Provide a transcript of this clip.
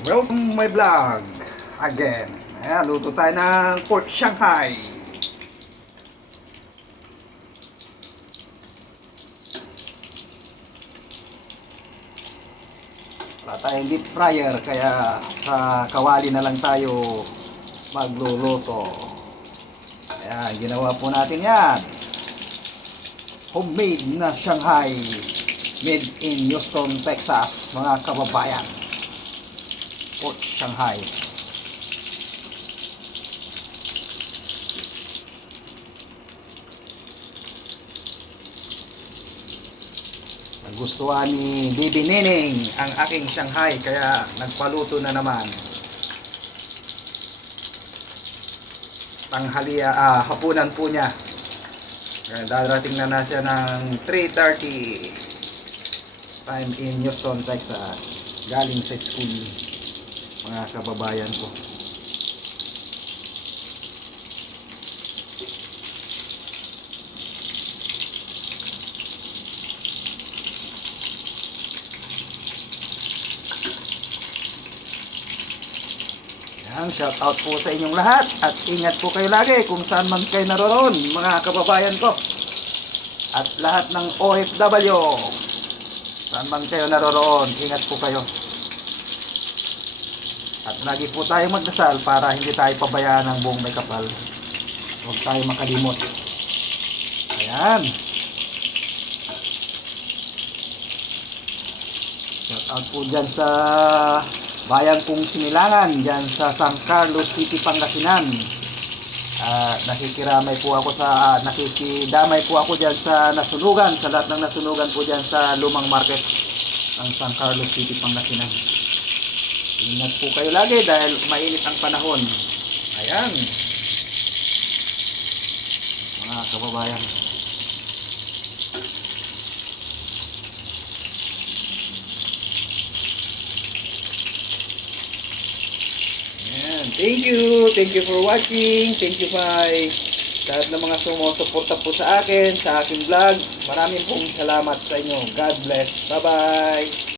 Welcome to my vlog again. Ayan, luto tayo ng pork Shanghai. Wala tayong deep fryer, kaya sa kawali na lang tayo magluluto. Ayan, ginawa po natin yan. Homemade na Shanghai, made in Houston, Texas, mga kababayan. Pork Shanghai. Nagustuhan ni Bibi Nining ang aking Shanghai, kaya nagpaluto na naman. Hapunan po niya. Kaya darating na siya ng 3:30 time in Houston, Texas. Galing sa school, mga kababayan ko. Yan, shout out po sa inyong lahat at ingat po kayo lagi kung saan man kayo naroon, mga kababayan ko. At lahat ng OFW, saan man kayo naroon, ingat po kayo. At lagi po tayo magdasal para hindi tayo pabayaan ng buong may kapal. Huwag tayo makalimot. Ayan. Shout out po dyan sa bayan kong Sinilangan, dyan sa San Carlos City, Pangasinan. Nakikidamay po ako dyan sa nasunugan, sa lahat ng nasunugan po dyan sa lumang market ng San Carlos City, Pangasinan. Ingat po kayo lagi dahil mainit ang panahon. Ayan, mga kababayan. Ayan, thank you for watching. Thank you bye. Lahat ng mga sumusuporta po sa akin, sa aking vlog. Maraming pong salamat sa inyo. God bless. Bye bye.